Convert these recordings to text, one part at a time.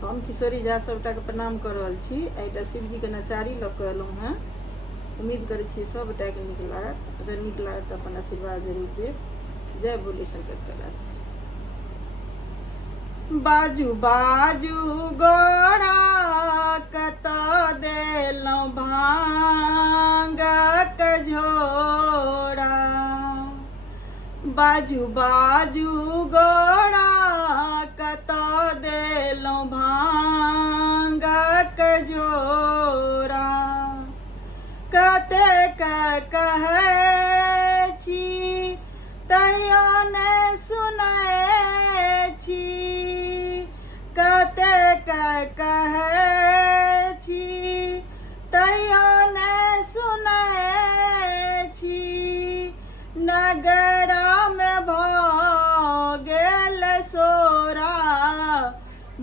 हम किशोरी झा सबटा के प्रणाम कर रहल छी। एटा शिवजी के नचारी लऽ कऽ एलहुँ हेँ। उम्मीद करै छी सबटा के नीक लागत। अगर नीक लागत तऽ अपन आशीर्वाद जरूर देब। जय बोले शंकर कैलाश। बाजू बाजू गोरा कतऽ देलहुँ भांगक झोरा। बाजू बाजू गोरा कतऽ देलहुँ भांगक झोरा। कतेक कहै छी तैयो नहि सुनै छी। कतेक कहै छी तैयो नहि सुनै छी। नगरमे भऽ गेल सोरा।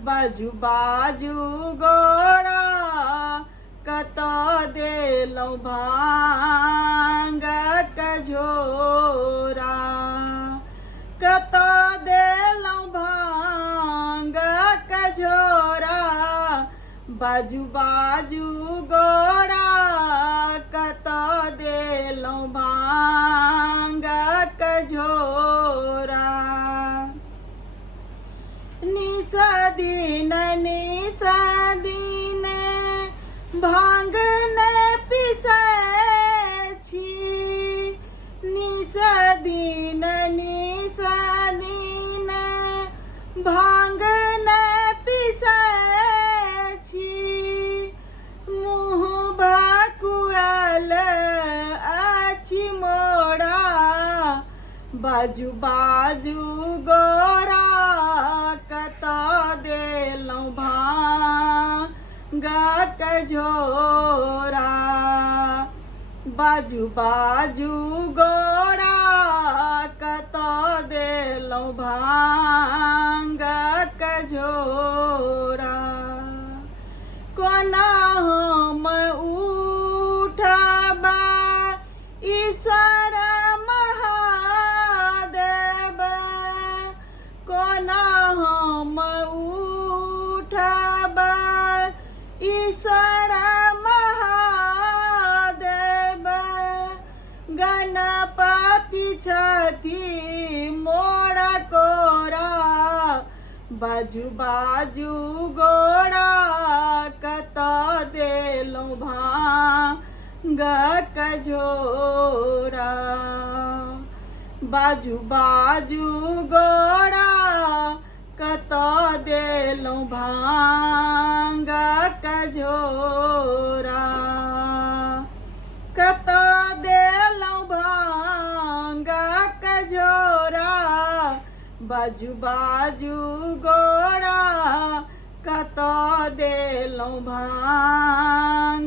बाजू बाजू गोरा कतऽ देलहुँ भांगक झोरा। कतऽ देलहुँ भांगक झोरा। बाजू बाजू गोरा कतऽ देलहुँ भांगक झोरा। निस दिन भांग नहि पिसै छी। निस दिन भांग नहि पिसै छी। मुँह भकुआएल अछि मोरा। बाजू बाजू गोरा कतऽ देलहुँ भांगक झोरा। बाजू बाजू गोरा कतऽ देलहुँ भांगक झोरा। कोना हम उठबा ईश्वर महादेव। कोना हम उठबा ईश्वर महादेव। गणपति छथि मोर कोरा। बाजू बाजू गोरा कतऽ देलहुँ भांगक झोरा। बाजू बाजू गोरा कतऽ देलहुँ भांगक झोरा। कतऽ देलहुँ भांगक झोरा। बाजू बाजू गोरा कतऽ देलहुँ भांग